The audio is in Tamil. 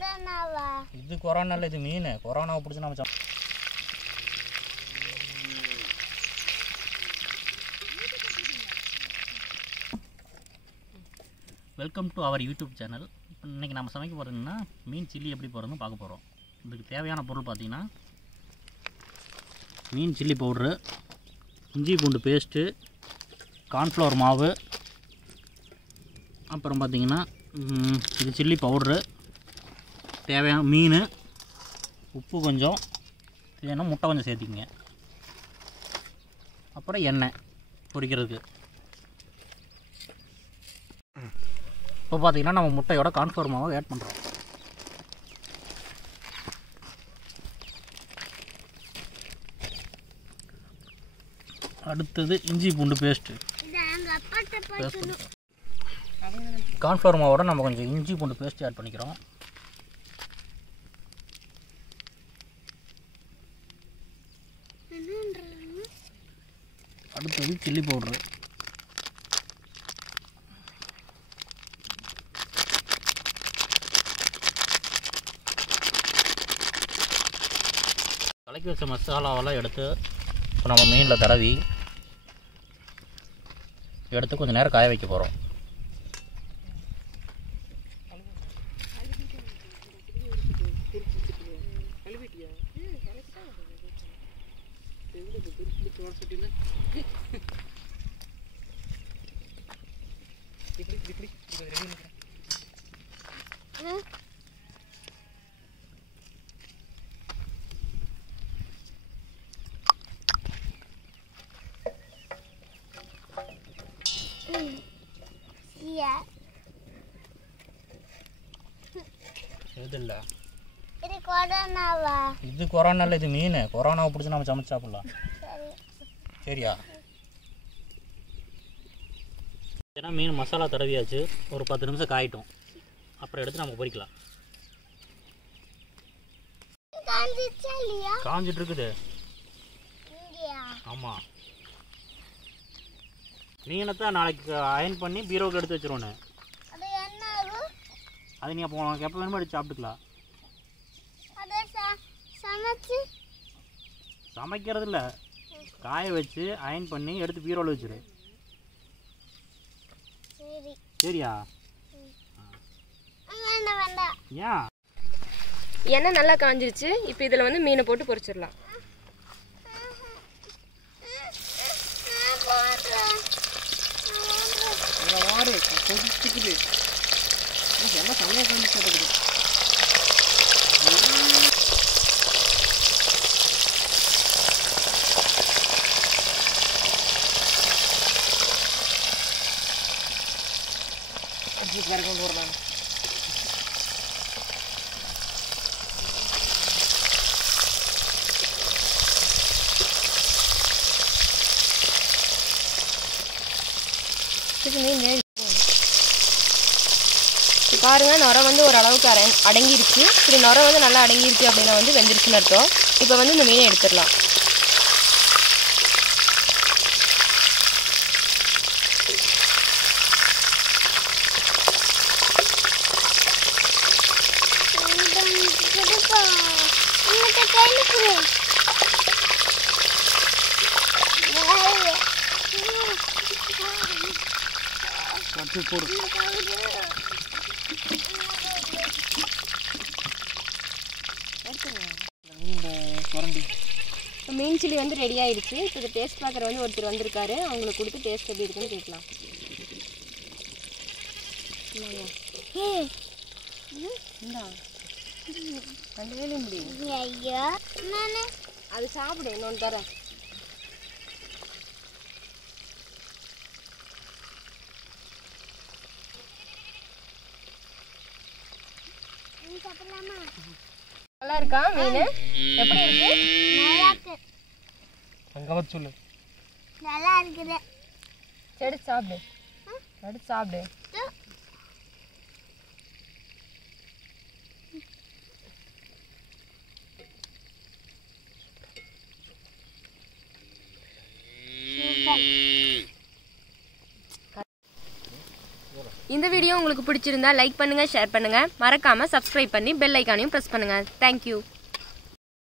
கொரோனாவா? இது கொரோனா இல்லை, இது மீன். கொரோனாவை பிடிச்சி நம்ம welcome to our YouTube channel. இப்போ இன்றைக்கி நம்ம சமைக்க போகிறோம்னா மீன் சில்லி எப்படி போகிறதுன்னு பார்க்க போகிறோம். இதுக்கு தேவையான பொருள் பார்த்திங்கன்னா மீன் சில்லி பவுட்ரு, இஞ்சி பூண்டு பேஸ்ட்டு, கார்ன்ஃப்ளவர் மாவு, அப்புறம் பார்த்திங்கன்னா இது சில்லி பவுட்ரு, தேவையான மீன், உப்பு கொஞ்சம், இல்லைன்னா முட்டை கொஞ்சம் சேர்த்திக்கங்க, அப்புறம் எண்ணெய் பொரிக்கிறதுக்கு. இப்போ பார்த்திங்கன்னா நம்ம முட்டையோட கார்ன்ஃப்ளவர் மாவை ஆட் பண்ணுறோம். அடுத்தது இஞ்சி பூண்டு பேஸ்ட்டு. கார்ன்ஃப்ளவர் மாவோட நம்ம கொஞ்சம் இஞ்சி பூண்டு பேஸ்ட்டு ஆட் பண்ணிக்கிறோம். அடுத்தது சில்லி பவுட்ரு. கலக்கி வச்ச மசாலாவெல்லாம் எடுத்து இப்போ நம்ம மீனில் தடவி எடுத்து கொஞ்சம் நேரம் காய வைக்க போகிறோம். இது கொரோனாவா? இது கொரோனா இல்லை, இது மீன். கொரோனாவை பிடிச்சி நம்ம சமைச்சு சாப்பிடலாம். சரியா? ஏன்னா மீன் மசாலா தடவியாச்சு, ஒரு 10 நிமிஷம் காயிட்டும். அப்புறம் எடுத்து நம்ம பொரிக்கலாம். காஞ்சிட்டு இருக்குது. ஆமாம், மீனைத்தான் நாளைக்கு அயன் பண்ணி பீரோவுக்கு எடுத்து வச்சிருவோன்னு. அது நீ அப்போ எப்போ வேணுமோ எடுத்து சாப்பிட்டுக்கலாம். சமைக்கிறது இல்லை, காய வச்சு அயன் பண்ணி எடுத்து பீரோவில் வச்சிரு. சரியா? ஏன்? எண்ணெய் நல்லா காஞ்சிருச்சு. இப்போ இதில் வந்து மீனை போட்டு பொரிச்சிடலாம். பாருங்க, நுரை வந்து ஓரளவுக்கு அடங்கிருச்சு. இப்படி நுரை வந்து நல்லா அடங்கிருச்சு அப்படின்னா வந்து வெந்துருச்சுன்னு அர்த்தம். இப்போ வந்து இந்த மீனை எடுத்துடலாம். மீன் சில்லி வந்து ரெடி ஆயிடுச்சு. இப்போ இதை டேஸ்ட் பார்க்குற வந்து ஒருத்தர் வந்திருக்காரு. அவங்களுக்கு கொடுத்து டேஸ்ட் எப்படி இருக்குன்னு கேட்கலாம். அது சாப்பிடு, இன்னொன்று தரேன். நல்லா இருக்கா மீன்? எப்படி இருக்கு? சொல்லு. நல்லா இருக்குது. எடுத்து சாப்பிடு, எடுத்து சாப்பிடு. இந்த வீடியோ வீடியோ உங்களுக்கு பிடிச்சிருந்தா லைக் பண்ணுங்கள், ஷேர் பண்ணுங்கள், மறக்காமல் சப்ஸ்கிரைப் பண்ணி பெல் ஐக்கானையும் ப்ரெஸ் பண்ணுங்கள். தேங்க்யூ.